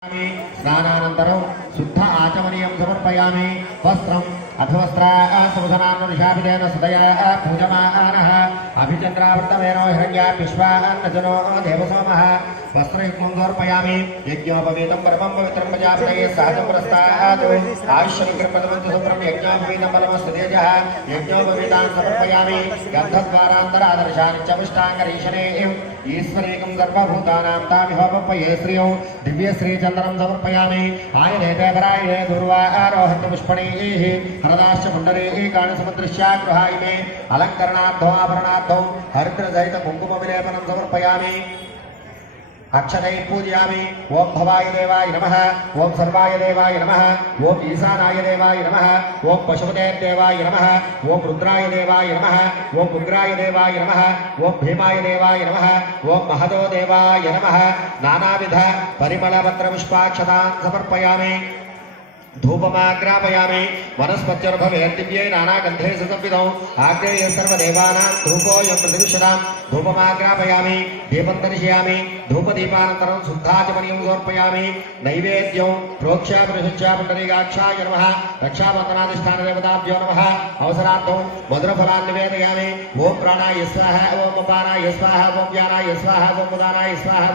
स्नानानन्तरं शुद्ध आचमनीयं समर्पयामि। वस्त्रम् अथवस्त्रा समुधनान्वृषाभिधेन सदया पूजमानः अभिचन्द्रावृतमेन हिरण्यात् विश्वान्नजनो देवसोमः वस्त्रयुग्मं समर्पयामि। यज्ञोपवीतं परमं पवित्रं प्रजापतये सहजं पुरस्तात् आयुष्यविक्रमपदं शुभ्रं यज्ञोपवीतं बलमस्तु तेजः यज्ञोपवीतान् समर्पयामि। गन्धद्वारान्तरादर्शानि च पुष्टाङ्गरीशने ईश्वरेकं सर्वभूतानां तामिहोपये श्रियौ दिव्यश्रीचन्दनं समर्पयामि। आयनेते परायणे दूर्वारोहन्त पुष्पणैः हरदाश्च कुण्डलैः काणसमुद्रश्च गृहायिने अलङ्करणार्थो आभरणार्थो हरिद्रसहित कुङ्कुमविलेपनं समर्पयामि। अक्षतैः पूजयामि। ओं भवाय देवाय नमः, ओं सर्वाय देवाय नमः, ओं ईशानाय देवाय नमः, ओं पशुपते देवाय नमः, ओं रुद्राय देवाय नमः, ओं उग्राय देवाय नमः, ओं भीमाय देवाय नमः, ओं महदो देवाय नमः। नानाविध परिमलपत्रपुष्पाक्षतान् समर्पयामि। धूपमाग्रापयामि। वनस्पत्युर्भवेद्दिव्यै नानागन्धे सुसंविदौ आग्नेये सर्वदेवानां धूपोऽयं प्रतिविशतां धूपमाग्रापयामि। दीपं दर्शयामि। धूपदीपानन्तरं शुद्धाचमनीयं समर्पयामि। नैवेद्यं प्रोक्ष्यापरिशुच्या पुण्डरीकाक्षाय नमः रक्षाबन्धनाधिष्ठानदेवताभ्यो नमः। अवसरार्थं मधुरफलान् निवेदयामि। ओं प्राणाय स्वाहा, ओं अपानाय स्वाहा, ओं ज्ञानाय स्वाहा, ओं उदानाय स्वाहा।